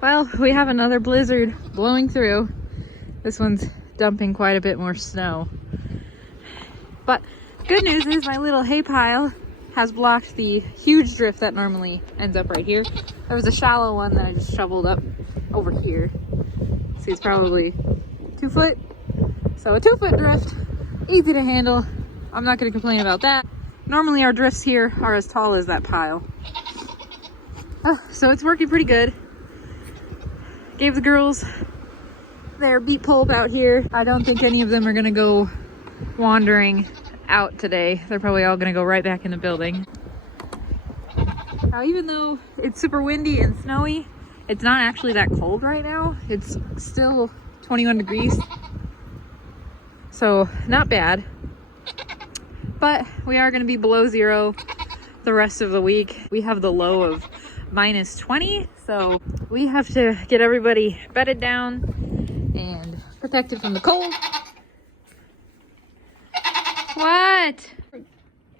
Well, we have another blizzard blowing through. This one's dumping quite a bit more snow. But good news is my little hay pile has blocked the huge drift that normally ends up right here. There was a shallow one that I just shoveled up over here. See, it's probably 2 foot. So a 2 foot drift, easy to handle. I'm not gonna complain about that. Normally our drifts here are as tall as that pile. So it's working pretty good. Gave the girls their beet pulp out here. I don't think any of them are gonna go wandering out today. They're probably all gonna go right back in the building. Now, even though it's super windy and snowy, it's not actually that cold right now. It's still 21 degrees. So not bad. But we are gonna be below zero the rest of the week. We have the low of -20, so we have to get everybody bedded down and protected from the cold. What? I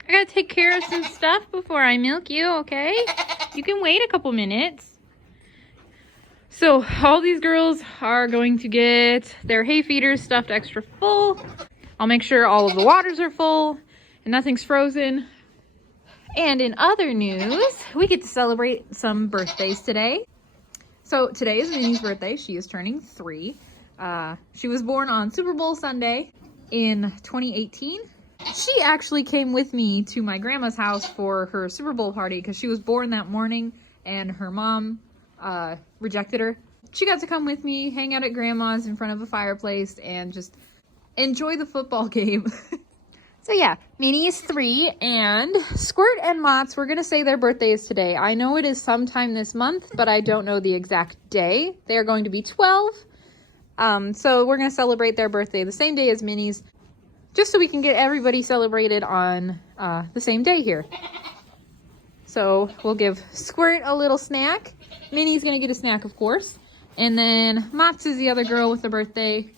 gotta take care of some stuff before I milk you, okay? You can wait a couple minutes. So all these girls are going to get their hay feeders stuffed extra full. I'll make sure all of the waters are full and nothing's frozen. And in other news, we get to celebrate some birthdays today. So today is Minnie's birthday. She is turning 3. She was born on Super Bowl Sunday in 2018. She actually came with me to my grandma's house for her Super Bowl party because she was born that morning and her mom rejected her. She got to come with me, hang out at grandma's in front of a fireplace, and just enjoy the football game. So yeah, Minnie is 3, and Squirt and Mott's, we're gonna say their birthday is today. I know it is sometime this month, but I don't know the exact day. They are going to be 12. So we're gonna celebrate their birthday the same day as Minnie's, just so we can get everybody celebrated on the same day here. So we'll give Squirt a little snack. Minnie's gonna get a snack, of course. And then Mott's is the other girl with the birthday.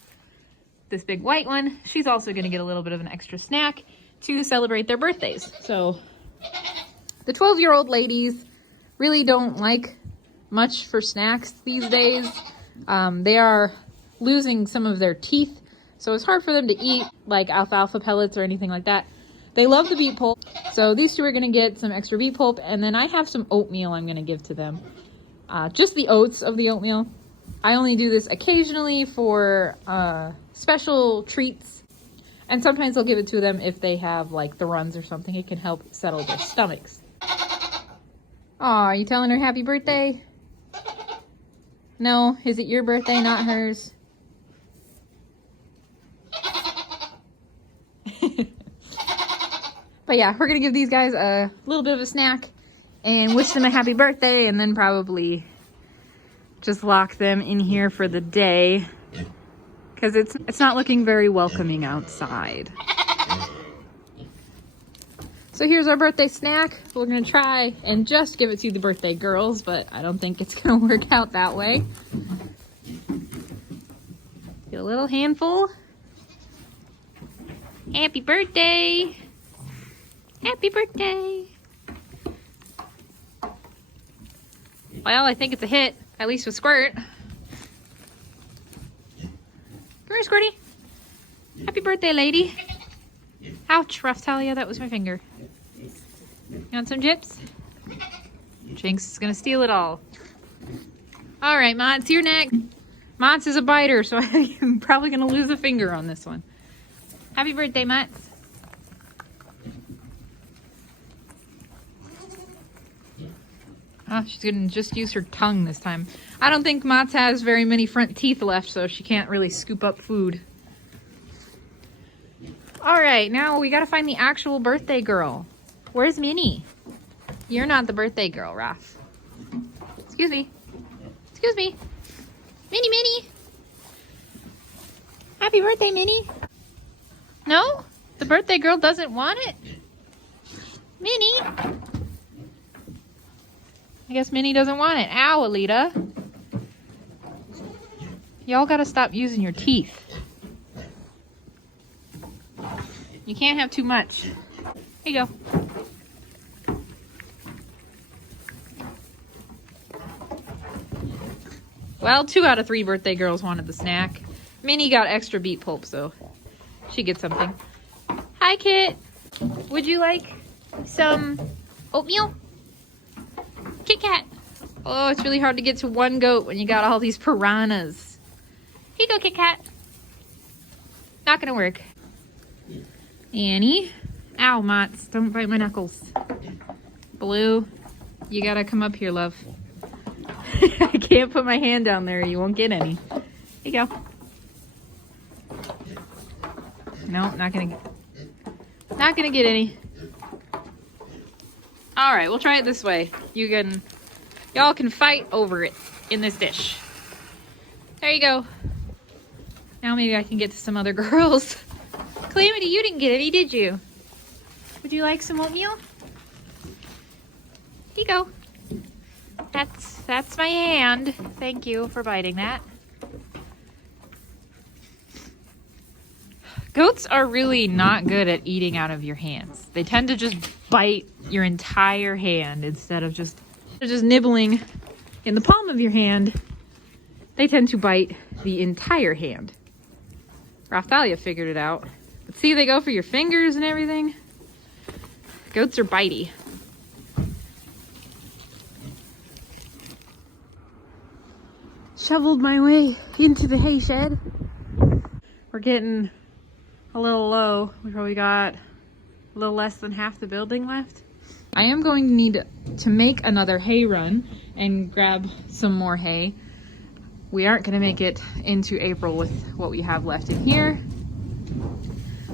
This big white one, she's also gonna get a little bit of an extra snack to celebrate their birthdays. So the 12-year-old ladies really don't like much for snacks these days. They are losing some of their teeth, so it's hard for them to eat like alfalfa pellets or anything like that. They love the beet pulp, so these two are gonna get some extra beet pulp, and then I have some oatmeal I'm gonna give to them. Just the oats of the oatmeal. I only do this occasionally for special treats, and sometimes I'll give it to them if they have like the runs or something. It can help settle their stomachs. Aw, are you telling her happy birthday? No, is it your birthday, not hers? But yeah, we're gonna give these guys a little bit of a snack and wish them a happy birthday, and then probably just lock them in here for the day because it's not looking very welcoming outside. So here's our birthday snack. We're gonna try and just give it to the birthday girls, but I don't think it's gonna work out that way. Get a little handful. Happy birthday! Happy birthday! Well, I think it's a hit, at least with Squirt. Come here, Squirty. Happy birthday, lady. Ouch, Raphtalia, that was my finger. You want some Gyps? Jinx is gonna steal it all. All right, Mott's, you're next. Mott's is a biter, so I'm probably gonna lose a finger on this one. Happy birthday, Mott's. Oh, she's gonna just use her tongue this time. I don't think Mott's has very many front teeth left, so she can't really scoop up food. All right, now we gotta find the actual birthday girl. Where's Minnie? You're not the birthday girl, Raph. Excuse me. Excuse me. Minnie, Minnie. Happy birthday, Minnie. No? The birthday girl doesn't want it? Minnie. I guess Minnie doesn't want it. Ow, Alita. Y'all gotta stop using your teeth. You can't have too much. Here you go. Well, 2 out of 3 birthday girls wanted the snack. Minnie got extra beet pulp, so she gets something. Hi, Kit. Would you like some oatmeal? Kit Kat. Oh, it's really hard to get to one goat when you got all these piranhas. Here you go, Kit Kat. Not gonna work. Annie. Ow, Mott's. Don't bite my knuckles. Blue, you gotta come up here, love. I can't put my hand down there. You won't get any. Here you go. No, not gonna get any. All right, we'll try it this way. Y'all can fight over it in this dish. There you go. Now maybe I can get to some other girls. Calamity, you didn't get any, did you? Would you like some oatmeal? Here you go. That's my hand. Thank you for biting that. Goats are really not good at eating out of your hands. They tend to just bite your entire hand instead of just nibbling in the palm of your hand. They tend to bite the entire hand. Raphtalia figured it out. But see, they go for your fingers and everything. Goats are bitey. Shoveled my way into the hay shed. We're getting a little low. We probably got a little less than half the building left. I am going to need to make another hay run and grab some more hay. We aren't going to make it into April with what we have left in here.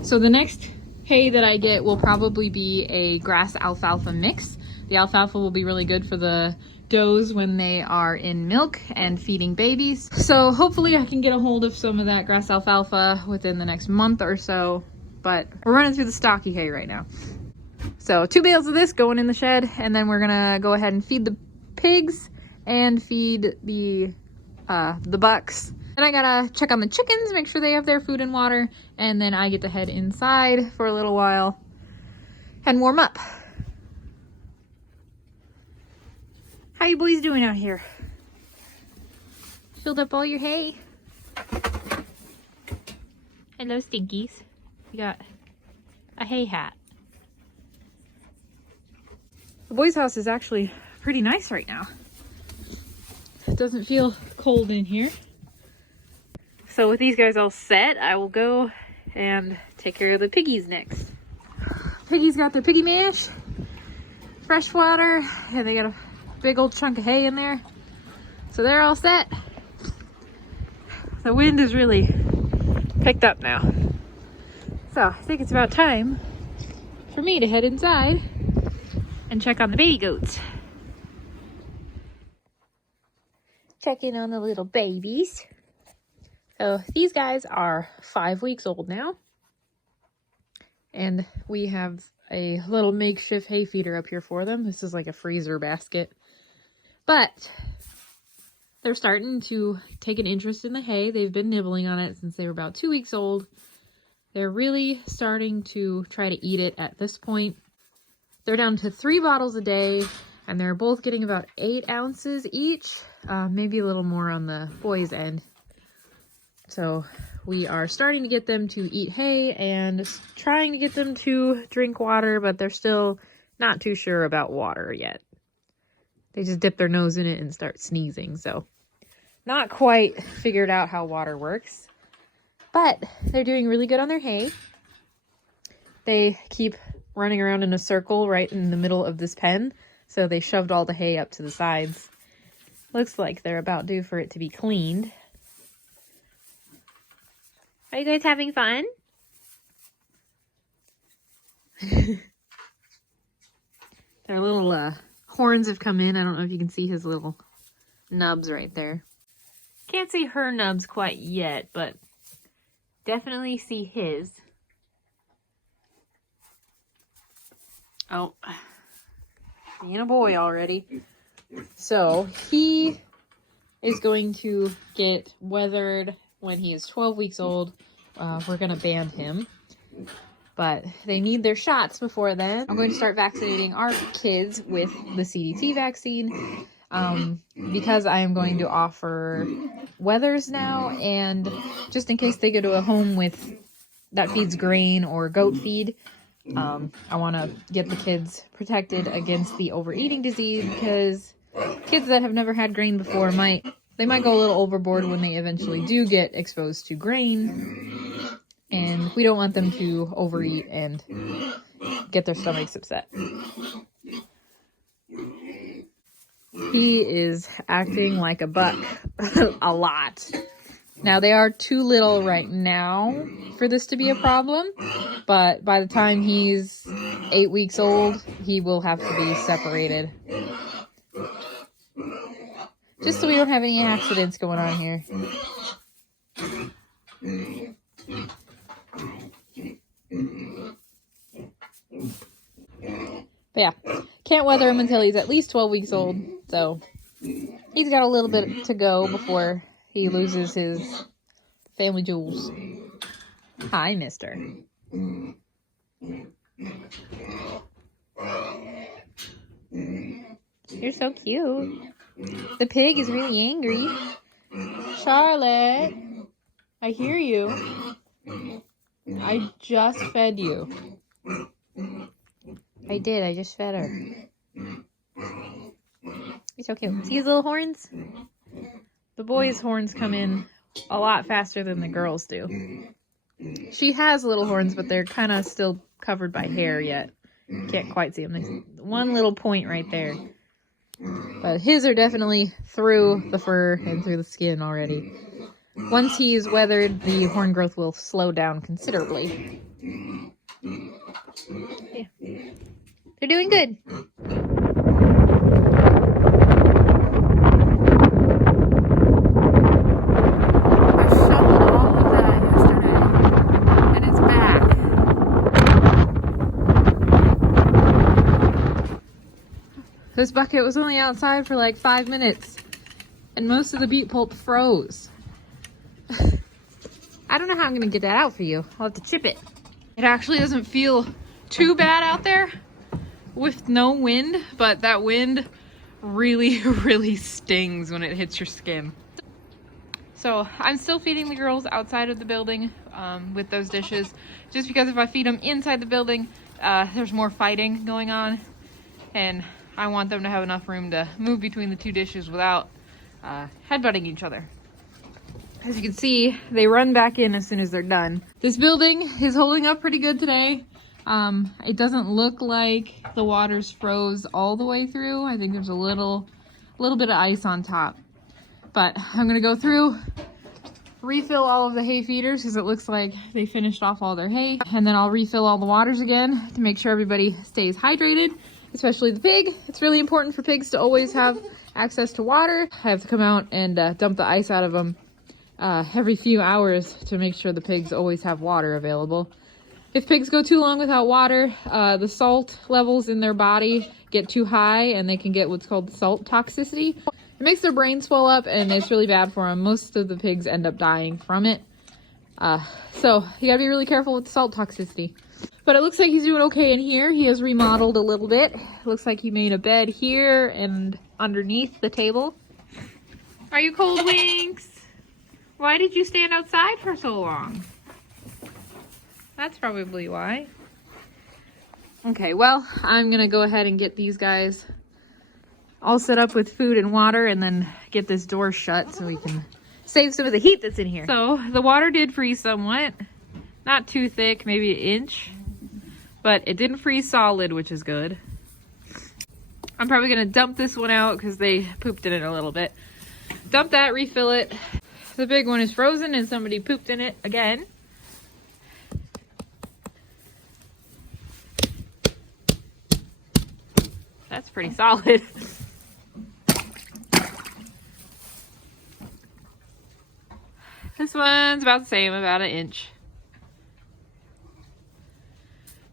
So the next hay that I get will probably be a grass alfalfa mix. The alfalfa will be really good for the does when they are in milk and feeding babies. So hopefully I can get a hold of some of that grass alfalfa within the next month or so, but we're running through the stocky hay right now. So 2 bales of this going in the shed, and then we're gonna go ahead and feed the pigs and feed the bucks. Then I gotta check on the chickens, make sure they have their food and water, and then I get to head inside for a little while and warm up. How you boys doing out here? Filled up all your hay? Hello, Stinkies. You got a hay hat. The boys' house is actually pretty nice right now. It doesn't feel cold in here. So with these guys all set, I will go and take care of the piggies next. Piggies got their piggy mash, fresh water, and they got a big old chunk of hay in there. So they're all set. The wind is really picked up now. So I think it's about time for me to head inside and check on the baby goats. Check in on the little babies. So these guys are 5 weeks old now. And we have a little makeshift hay feeder up here for them. This is like a freezer basket. But they're starting to take an interest in the hay. They've been nibbling on it since they were about 2 weeks old. They're really starting to try to eat it at this point. They're down to 3 bottles a day, and they're both getting about 8 ounces each, maybe a little more on the boys' end. So we are starting to get them to eat hay and trying to get them to drink water, but they're still not too sure about water yet. They just dip their nose in it and start sneezing, so not quite figured out how water works. But they're doing really good on their hay. They keep running around in a circle right in the middle of this pen, so they shoved all the hay up to the sides. Looks like they're about due for it to be cleaned. Are you guys having fun? Their little horns have come in. I don't know if you can see his little nubs right there. Can't see her nubs quite yet, but definitely see his. Oh, being a boy already. So he is going to get weathered when he is 12 weeks old. We're going to ban him. But they need their shots before then. I'm going to start vaccinating our kids with the CDT vaccine. because I am going to offer wethers now, and just in case they go to a home with that feeds grain or goat feed, I want to get the kids protected against the overeating disease, because kids that have never had grain before might go a little overboard when they eventually do get exposed to grain, and we don't want them to overeat and get their stomachs upset. He is acting like a buck a lot. Now, they are too little right now for this to be a problem, but by the time he's 8 weeks old, he will have to be separated. Just so we don't have any accidents going on here. But yeah, can't wether him until he's at least 12 weeks old, so he's got a little bit to go before he loses his family jewels. Hi, mister. You're so cute. The pig is really angry. Charlotte, I hear you. I just fed you. I did, I just fed her. You're so cute. See his little horns? The boys' horns come in a lot faster than the girls do. She has little horns, but they're kind of still covered by hair yet. Can't quite see them. There's one little point right there. But his are definitely through the fur and through the skin already. Once he's weathered, the horn growth will slow down considerably. Yeah. They're doing good. This bucket was only outside for like 5 minutes, and most of the beet pulp froze. I don't know how I'm gonna get that out for you. I'll have to chip it. It actually doesn't feel too bad out there with no wind, but that wind really, really stings when it hits your skin. So I'm still feeding the girls outside of the building with those dishes, just because if I feed them inside the building, there's more fighting going on, and I want them to have enough room to move between the two dishes without headbutting each other. As you can see, they run back in as soon as they're done. This building is holding up pretty good today. It doesn't look like the water's froze all the way through. I think there's a little bit of ice on top. But I'm gonna go through, refill all of the hay feeders because it looks like they finished off all their hay. And then I'll refill all the waters again to make sure everybody stays hydrated, especially the pig. It's really important for pigs to always have access to water. I have to come out and dump the ice out of them every few hours to make sure the pigs always have water available. If pigs go too long without water, the salt levels in their body get too high and they can get what's called salt toxicity. It makes their brain swell up and it's really bad for them. Most of the pigs end up dying from it. So you gotta be really careful with the salt toxicity. But it looks like he's doing okay in here. He has remodeled a little bit. Looks like he made a bed here and underneath the table. Are you cold, Winx? Why did you stand outside for so long? That's probably why. Okay, well, I'm gonna go ahead and get these guys all set up with food and water and then get this door shut so we can save some of the heat that's in here. So the water did freeze somewhat. Not too thick, maybe an inch. But it didn't freeze solid, which is good. I'm probably gonna dump this one out because they pooped in it a little bit. Dump that, refill it. The big one is frozen and somebody pooped in it again. That's pretty solid. This one's about the same, about an inch.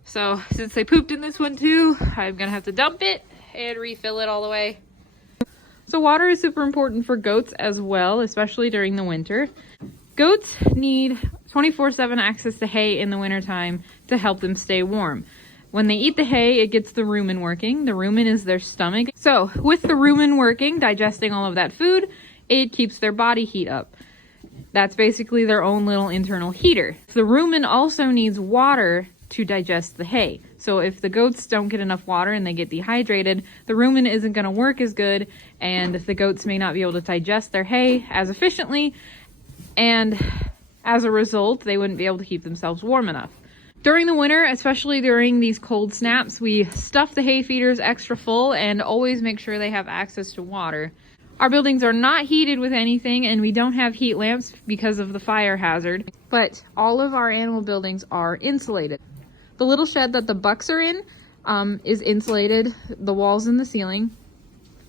So since they pooped in this one too, I'm gonna have to dump it and refill it all the way. So water is super important for goats as well, especially during the winter. Goats need 24/7 access to hay in the wintertime to help them stay warm. When they eat the hay, it gets the rumen working. The rumen is their stomach. So with the rumen working, digesting all of that food, it keeps their body heat up. That's basically their own little internal heater. The rumen also needs water to digest the hay. So if the goats don't get enough water and they get dehydrated, the rumen isn't going to work as good, and the goats may not be able to digest their hay as efficiently, and as a result, they wouldn't be able to keep themselves warm enough. During the winter, especially during these cold snaps, we stuff the hay feeders extra full and always make sure they have access to water. Our buildings are not heated with anything, and we don't have heat lamps because of the fire hazard, but all of our animal buildings are insulated. The little shed that the bucks are in is insulated, the walls and the ceiling.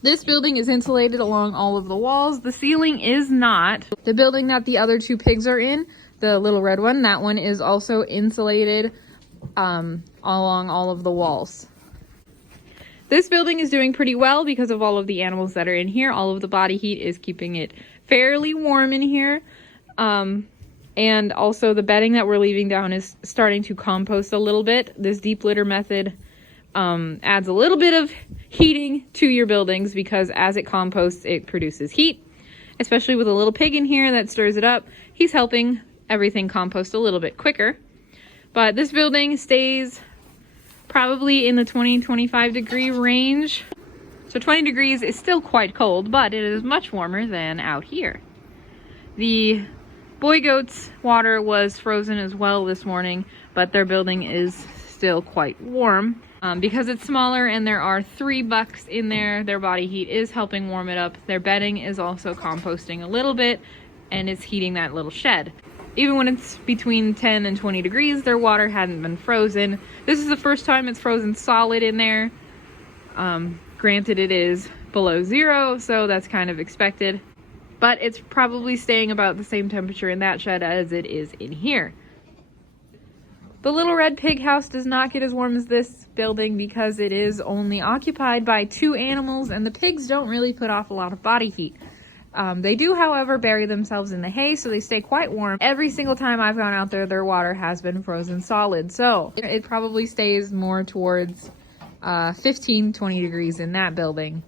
This building is insulated along all of the walls. The ceiling is not. The building that the other two pigs are in, the little red one, that one is also insulated along all of the walls. This building is doing pretty well because of all of the animals that are in here. All of the body heat is keeping it fairly warm in here. And also the bedding that we're leaving down is starting to compost a little bit. This deep litter method adds a little bit of heating to your buildings because as it composts, it produces heat. Especially with a little pig in here that stirs it up. He's helping everything compost a little bit quicker. But this building stays probably in the 20-25 degree range. So 20 degrees is still quite cold, but it is much warmer than out here. The boy goats' water was frozen as well this morning, but their building is still quite warm. Because it's smaller and there are 3 bucks in there, their body heat is helping warm it up. Their bedding is also composting a little bit and it's heating that little shed. Even when it's between 10 and 20 degrees, their water hadn't been frozen. This is the first time it's frozen solid in there. Granted, it is below 0, so that's kind of expected. But it's probably staying about the same temperature in that shed as it is in here. The little red pig house does not get as warm as this building because it is only occupied by 2 animals, and the pigs don't really put off a lot of body heat. They do, however, bury themselves in the hay, so they stay quite warm. Every single time I've gone out there, their water has been frozen solid. So it probably stays more towards 15-20 degrees in that building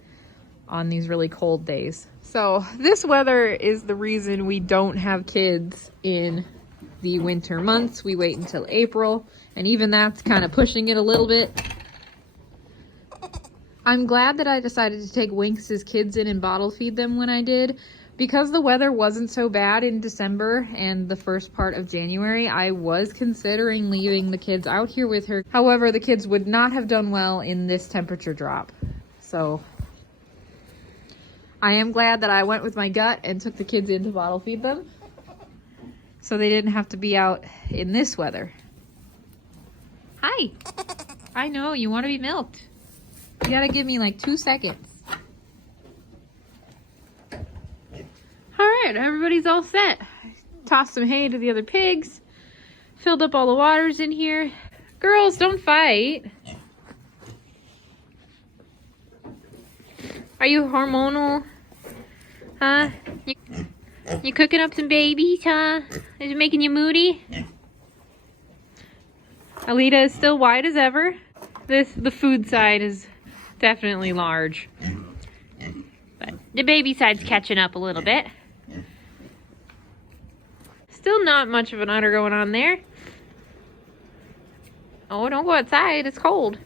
on these really cold days. So this weather is the reason we don't have kids in the winter months. We wait until April, and even that's kind of pushing it a little bit. I'm glad that I decided to take Winx's kids in and bottle feed them when I did. Because the weather wasn't so bad in December and the first part of January, I was considering leaving the kids out here with her. However, the kids would not have done well in this temperature drop. So I am glad that I went with my gut and took the kids in to bottle feed them, so they didn't have to be out in this weather. Hi. I know, you want to be milked. You gotta give me like 2 seconds. Alright, everybody's all set. Tossed some hay to the other pigs. Filled up all the waters in here. Girls, don't fight. Are you hormonal? Huh? You cooking up some babies, huh? Is it making you moody? Alita is still white as ever. The food side is definitely large. But the baby side's catching up a little bit. Still not much of an udder going on there. Oh, don't go outside. It's cold.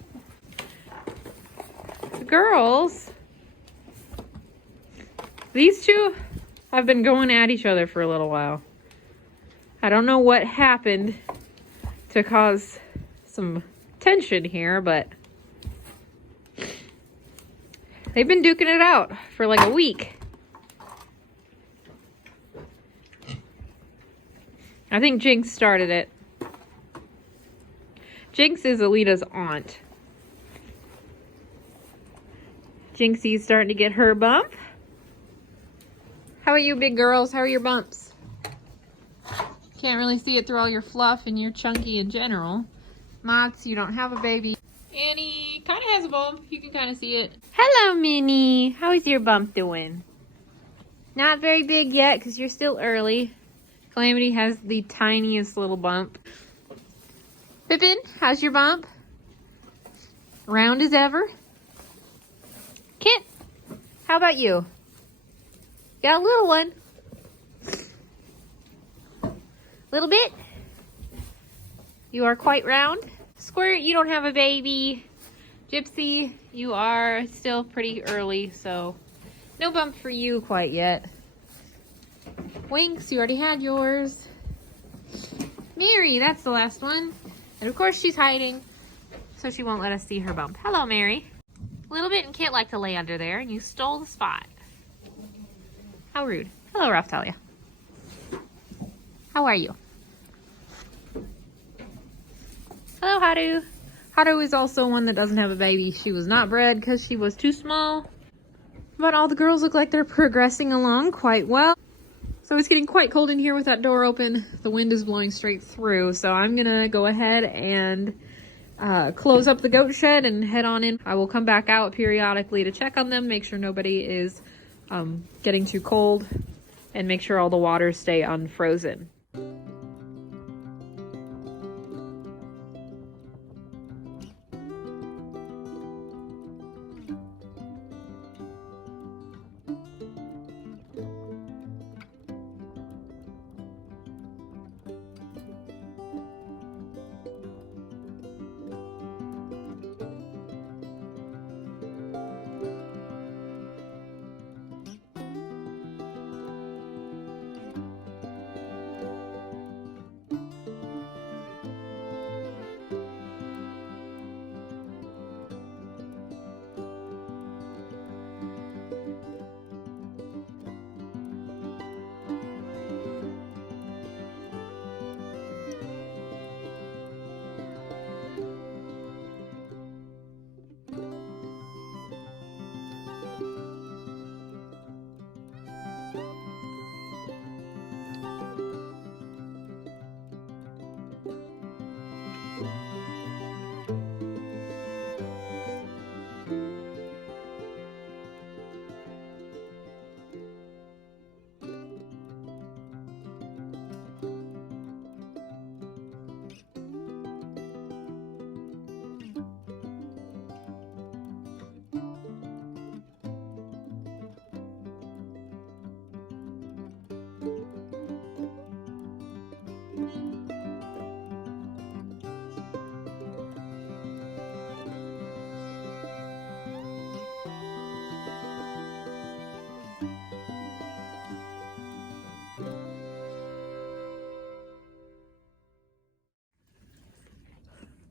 The girls. These two have been going at each other for a little while. I don't know what happened to cause some tension here, but they've been duking it out for like a week. I think Jinx started it. Jinx is Alita's aunt. Jinxie's starting to get her bump. How are you, big girls? How are your bumps? Can't really see it through all your fluff and you're chunky in general. Mots, you don't have a baby. Annie kind of has a bump. You can kind of see it. Hello, Minnie. How is your bump doing? Not very big yet because you're still early. Calamity has the tiniest little bump. Pippin, how's your bump? Round as ever. KITT, how about you? Got a little one. Little bit. You are quite round. Squirt, you don't have a baby. Gypsy, you are still pretty early, so no bump for you quite yet. Winx, you already had yours. Mary, that's the last one. And of course she's hiding, so she won't let us see her bump. Hello, Mary. Little bit and KITT like to lay under there, and you stole the spot. How rude. Hello, Raphtalia. How are you? Hello, Haru. Haru is also one that doesn't have a baby. She was not bred because she was too small. But all the girls look like they're progressing along quite well. So it's getting quite cold in here with that door open. The wind is blowing straight through. So I'm gonna go ahead and close up the goat shed and head on in. I will come back out periodically to check on them, make sure nobody is getting too cold, and make sure all the waters stay unfrozen.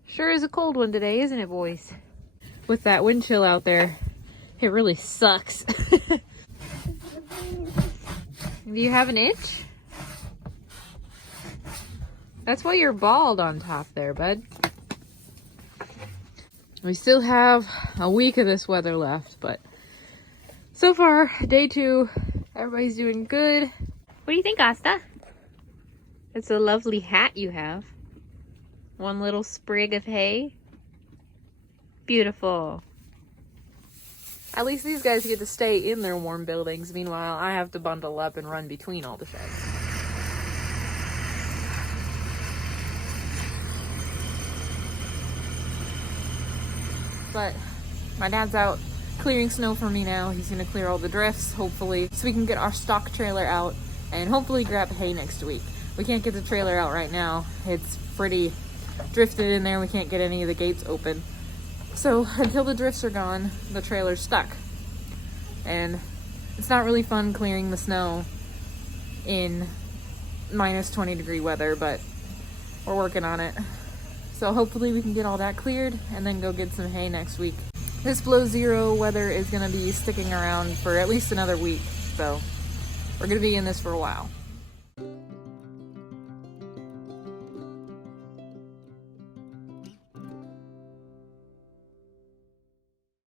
Sure is a cold one today, isn't it, boys? With that wind chill out there, it really sucks. Do you have an itch? That's why you're bald on top there, bud. We still have a week of this weather left, but so far, day 2, everybody's doing good. What do you think, Asta? It's a lovely hat you have. One little sprig of hay. Beautiful. At least these guys get to stay in their warm buildings. Meanwhile, I have to bundle up and run between all the sheds. But my dad's out clearing snow for me now. He's gonna clear all the drifts, hopefully, so we can get our stock trailer out and hopefully grab hay next week. We can't get the trailer out right now. It's pretty drifted in there. We can't get any of the gates open. So until the drifts are gone, the trailer's stuck. And it's not really fun clearing the snow in minus 20-degree weather, but we're working on it. So hopefully we can get all that cleared and then go get some hay next week. This below zero weather is gonna be sticking around for at least another week. So we're gonna be in this for a while.